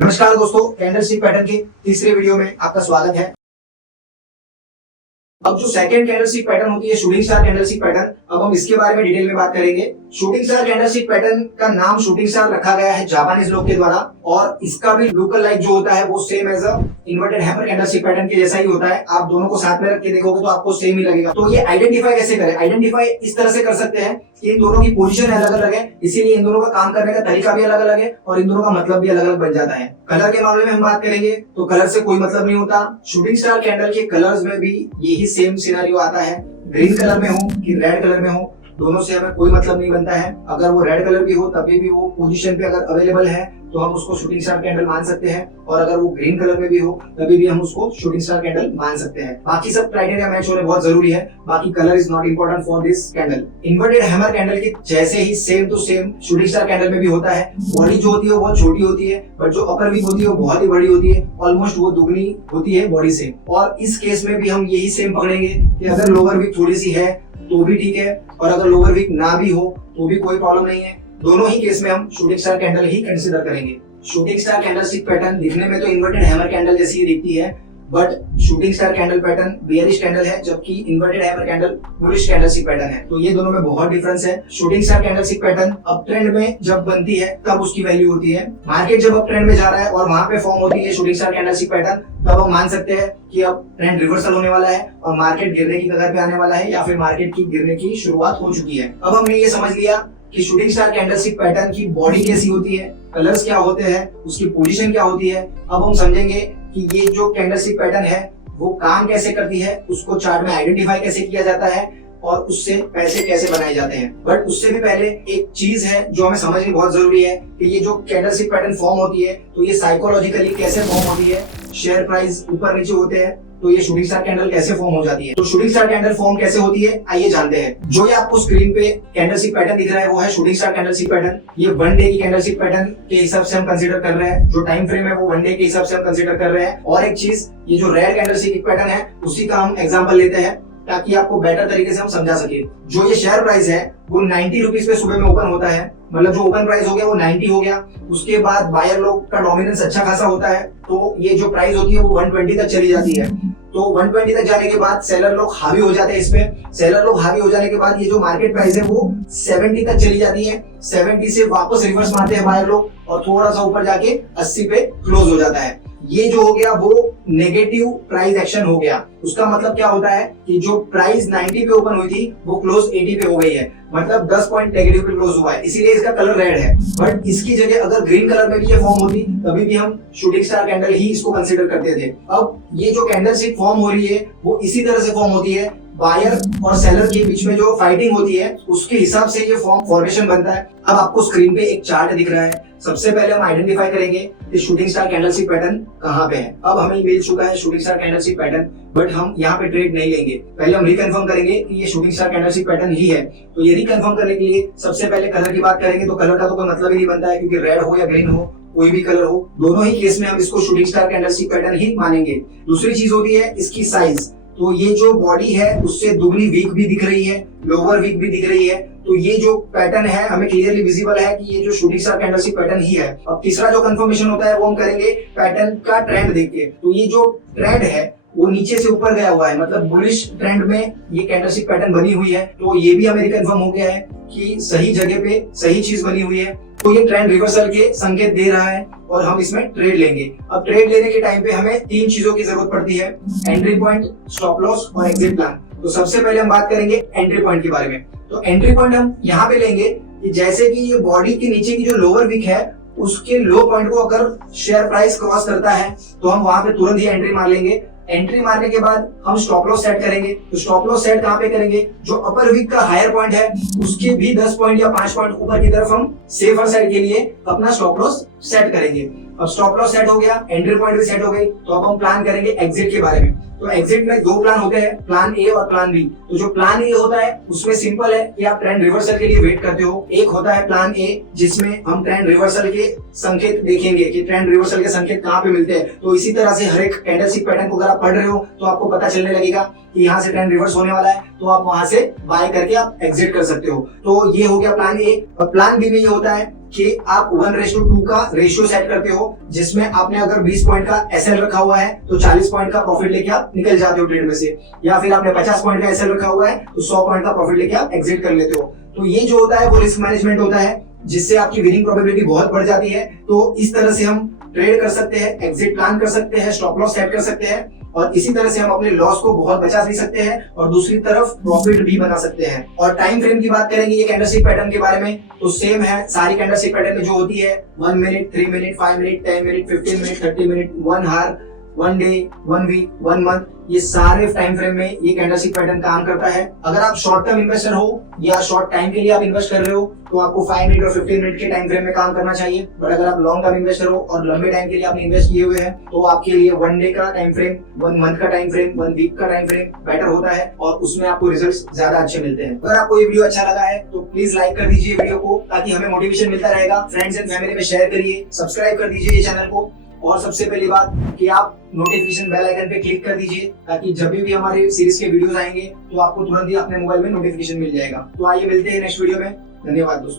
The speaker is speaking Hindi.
नमस्कार दोस्तों, कैंडलस्टिक पैटर्न के तीसरे वीडियो में आपका स्वागत है। अब जो सेकंड कैंडलस्टिक पैटर्न होती है शूटिंग स्टार कैंडलस्टिक पैटर्न, अब हम इसके बारे में डिटेल में बात करेंगे। शूटिंग स्टार कैंडलस्टिक पैटर्न का नाम शूटिंग स्टार रखा गया है जापानीज लोग के द्वारा, और इसका भी लोकल लाइक जो होता है वो same as a inverted hammer candlestick pattern के जैसा ही होता है। आप दोनों को साथ में रख के देखोगे तो आपको सेम ही लगेगा। तो ये आइडेंटिफाई कैसे करें? आइडेंटिफाई इस तरह से कर सकते हैं कि इन दोनों की पोजीशन अलग अलग है, इसीलिए इन दोनों का काम करने का तरीका भी अलग अलग है और इन दोनों का मतलब भी अलग अलग बन जाता है। कलर के मामले में हम बात करेंगे तो कलर से कोई मतलब नहीं होता। शूटिंग स्टार कैंडल के कलर्स में भी यही सेम सिनेरियो आता है। ग्रीन कलर में हो कि रेड कलर में हो, दोनों से हमें कोई मतलब नहीं बनता है। अगर वो रेड कलर भी हो तभी भी वो पोजीशन पे अगर अवेलेबल है तो हम उसको शूटिंग स्टार कैंडल मान सकते हैं, और अगर वो ग्रीन कलर में भी हो तभी भी हम उसको शूटिंग स्टार कैंडल मान सकते हैं। बाकी सब क्राइटेरिया मैच होने बहुत जरूरी है, बाकी colour is not important for this candle. Inverted hammer candle के जैसे ही same to same shooting star candle में भी होता है। बॉडी जो होती है वो बहुत छोटी होती है, बट जो अपर विक होती है वो बहुत ही बड़ी होती है, ऑलमोस्ट वो दुगनी होती है बॉडी से। और इस केस में भी हम यही सेम पकड़ेंगे कि अगर लोअर विक थोड़ी सी है तो भी ठीक है, और अगर लोअर विक ना भी हो तो भी कोई प्रॉब्लम नहीं है। दोनों ही केस में हम शूटिंग स्टार कैंडल ही कंसीडर करेंगे। शूटिंग स्टार कैंडलस्टिक पैटर्न दिखने में तो इन्वर्टेड हैमर कैंडल जैसी ही दिखती है, but shooting star candle pattern bearish candle है, जबकि inverted hammer candle bullish candlestick pattern है। तो ये दोनों में बहुत डिफरेंस है। Shooting star candlestick pattern up trend में जब बनती है तब उसकी वैल्यू होती है। मार्केट जब अप ट्रेंड में जा रहा है और वहां पे फॉर्म होती है शूटिंग स्टार कैंडलस्टिक पैटर्न, तब हम मान सकते हैं कि अब ट्रेंड रिवर्सल होने वाला है और मार्केट गिरने की कगार पे आने वाला है, या फिर मार्केट की गिरने की शुरुआत हो चुकी है। अब हमने ये समझ लिया कि शूटिंग स्टार कैंडलस्टिक पैटर्न की बॉडी कैसी होती है, कलर्स क्या होते हैं, उसकी पोजीशन क्या होती है। अब हम समझेंगे कि ये जो कैंडलस्टिक पैटर्न है वो काम कैसे करती है, उसको चार्ट में आइडेंटिफाई कैसे किया जाता है और उससे पैसे कैसे बनाए जाते हैं। बट उससे भी पहले एक चीज है जो हमें समझनी बहुत जरूरी है कि ये जो कैंडलस्टिक पैटर्न फॉर्म होती है तो ये साइकोलॉजिकली कैसे फॉर्म होती है। शेयर प्राइस ऊपर नीचे होते हैं तो ये शूटिंग स्टार कैंडल कैसे फॉर्म हो जाती है। तो शूटिंग स्टार कैंडल फॉर्म कैसे होती है आइए जानते हैं। जो ये आपको स्क्रीन पे कैंडलस्टिक पैटर्न दिख रहा है वो है शूटिंग स्टार कैंडलस्टिक पैटर्न। ये 1 डे की कैंडलस्टिक पैटर्न के हिसाब से हम कंसीडर कर रहे हैं। जो टाइम फ्रेम है वो 1 डे के हिसाब से हम कंसीडर कर रहे हैं। और एक चीज, ये जो रेड कैंडलस्टिक पैटर्न है उसी का हम एग्जांपल लेते हैं ताकि आपको बेटर तरीके से हम समझा सके। जो ये शेयर प्राइस है वो 90 रुपीज पे सुबह में ओपन होता है, मतलब जो ओपन प्राइस हो गया वो 90 हो गया। उसके बाद बायर लोग का डोमिनेंस अच्छा खासा होता है, तो ये जो प्राइस होती है वो 120 तक चली जाती है। तो 120 तक जाने के बाद सेलर लोग हावी हो जाते हैं इस पे। सेलर लोग हावी हो जाने के बाद ये जो मार्केट प्राइस है वो 70 तक चली जाती है। 70 से वापस रिवर्स मारते हैं बायर लोग और थोड़ा सा ऊपर जाके 80 पे क्लोज हो जाता है। ये जो हो गया वो नेगेटिव प्राइस एक्शन हो गया। उसका मतलब क्या होता है कि जो प्राइस 90 पे ओपन हुई थी वो क्लोज 80 पे हो गई है, मतलब 10 पॉइंट नेगेटिव पे क्लोज हुआ है, इसीलिए इसका कलर रेड है। बट इसकी जगह अगर ग्रीन कलर में भी ये फॉर्म होती तभी भी हम शूटिंग स्टार कैंडल ही इसको कंसीडर करते थे। अब ये जो कैंडलस्टिक फॉर्म हो रही है वो इसी तरह से फॉर्म होती है। बायर और सेलर के बीच में जो फाइटिंग होती है उसके हिसाब से ये फॉर्मेशन बनता है। अब आपको स्क्रीन पे एक चार्ट दिख रहा है। सबसे पहले हम आइडेंटिफाई करेंगे कि शूटिंग स्टार कैंडलस्टिक पैटर्न कहाँ पे है। अब हमें मिल चुका है shooting star candlestick pattern, but हम यहाँ पे ट्रेड नहीं लेंगे। पहले हम रिकन्फर्म करेंगे कि ये शूटिंग स्टार कैंडलस्टिक पैटर्न ही है। तो ये रिकन्फर्म करने के लिए सबसे पहले कलर की बात करेंगे। तो कलर का तो कोई मतलब ही नहीं बनता है, क्योंकि रेड हो या ग्रीन हो, कोई भी कलर हो, दोनों ही केस में हम इसको शूटिंग स्टार कैंडलस्टिक पैटर्न ही मानेंगे। दूसरी चीज होती है इसकी साइज। तो ये जो बॉडी है उससे दुगनी वीक भी दिख रही है, लोअर वीक भी दिख रही है। तो ये जो पैटर्न है हमें क्लियरली विजिबल है कि ये जो शूटिंग स्टार कैंडलस्टिक पैटर्न ही है। अब तीसरा जो कंफर्मेशन होता है वो हम करेंगे पैटर्न का ट्रेंड देख के। तो ये जो ट्रेंड है वो नीचे से ऊपर गया हुआ है, मतलब बुलिश ट्रेंड में ये कैंडलस्टिक पैटर्न बनी हुई है। तो ये भी हमें कंफर्म हो गया है कि सही जगह पे सही चीज बनी हुई है। तो ये ट्रेंड रिवर्सल के संकेत दे रहा है और हम इसमें ट्रेड लेंगे। अब ट्रेड लेने के टाइम पे हमें 3 चीजों की जरूरत पड़ती है: एंट्री पॉइंट, स्टॉप लॉस और एग्जिट प्लान। तो सबसे पहले हम बात करेंगे एंट्री पॉइंट के बारे में। तो एंट्री पॉइंट हम यहाँ पे लेंगे कि जैसे कि ये बॉडी के नीचे की जो लोअर विक है उसके लो पॉइंट को अगर शेयर प्राइस क्रॉस करता है तो हम वहां पे तुरंत ही एंट्री मार लेंगे। एंट्री मारने के बाद हम स्टॉप लॉस सेट करेंगे। तो स्टॉप लॉस सेट कहां पे करेंगे? जो अपर वीक का हायर पॉइंट है उसके भी 10 पॉइंट या 5 पॉइंट ऊपर की तरफ हम सेफर साइड के लिए अपना स्टॉप लॉस सेट करेंगे। अब स्टॉप लॉस सेट हो गया, एंट्री पॉइंट भी सेट हो गई, तो अब हम प्लान करेंगे एग्जिट के बारे में। तो एग्जिट में दो प्लान होते हैं, प्लान ए और प्लान बी। तो जो प्लान ए होता है उसमें सिंपल है कि आप ट्रेंड रिवर्सल के लिए वेट करते हो। एक होता है प्लान ए जिसमें हम ट्रेंड रिवर्सल के संकेत देखेंगे कि ट्रेंड रिवर्सल के संकेत कहाँ पे मिलते हैं। तो इसी तरह से हर एक कैंडलस्टिक पैटर्न को अगर आप पढ़ रहे हो तो आपको पता चलने लगेगा कि यहाँ से ट्रेंड रिवर्स होने वाला है, तो आप वहां से बाय करके आप एग्जिट कर सकते हो। तो ये हो गया प्लान ए। और प्लान बी में ये होता है कि आप 1:2 का रेशियो सेट करते हो, जिसमें आपने अगर 20 पॉइंट का एसएल रखा हुआ है तो 40 पॉइंट का प्रॉफिट लेके आप निकल जाते हो ट्रेड में से, या फिर आपने 50 पॉइंट का एसएल रखा हुआ है तो 100 पॉइंट का प्रॉफिट लेके आप एग्जिट कर लेते हो। तो ये जो होता है वो रिस्क मैनेजमेंट होता है, जिससे आपकी विनिंग प्रोबेबिलिटी बहुत बढ़ जाती है। तो इस तरह से हम ट्रेड कर सकते हैं, एग्जिट प्लान कर सकते हैं, स्टॉप लॉस सेट कर सकते हैं, और इसी तरह से हम अपने लॉस को बहुत बचा भी सकते हैं और दूसरी तरफ प्रॉफिट भी बना सकते हैं। और टाइम फ्रेम की बात करेंगे ये कैंडलस्टिक पैटर्न के बारे में, तो सेम है सारी कैंडलस्टिक पैटर्न में जो होती है 1 minute, 3 minute, 5 minute, 10 minute, 15 minute, 30 minute, 1 hour, 1 day, 1 week, 1 month, ये सारे टाइम फ्रेम में ये कैंडलस्टिक पैटर्न काम करता है। अगर आप शॉर्ट टर्म इन्वेस्टर हो या शॉर्ट टाइम के लिए आप इन्वेस्ट कर रहे हो तो आपको 5 मिनट और 15 मिनट के टाइम फ्रेम में काम करना चाहिए। बट अगर आप लॉन्ग टर्म इन्वेस्टर हो और लंबे टाइम के लिए आपने इन्वेस्ट किए हुए हैं तो आपके लिए 1 डे का टाइम फ्रेम, 1 मंथ का टाइम फ्रेम, 1 वीक का टाइम फ्रेम बेटर होता है और उसमें आपको रिजल्ट्स ज्यादा अच्छे मिलते हैं। अगर आपको ये वीडियो अच्छा लगा है तो प्लीज लाइक कर दीजिए वीडियो को, ताकि हमें मोटिवेशन मिलता रहेगा। फ्रेंड्स एंड फैमिली में शेयर करिए, सब्सक्राइब कर दीजिए ये चैनल को, और सबसे पहली बात कि आप नोटिफिकेशन बेल आइकन पे क्लिक कर दीजिए, ताकि जब भी हमारे सीरीज के वीडियोस आएंगे तो आपको तुरंत ही अपने मोबाइल में नोटिफिकेशन मिल जाएगा। तो आइए मिलते हैं नेक्स्ट वीडियो में। धन्यवाद दोस्तों।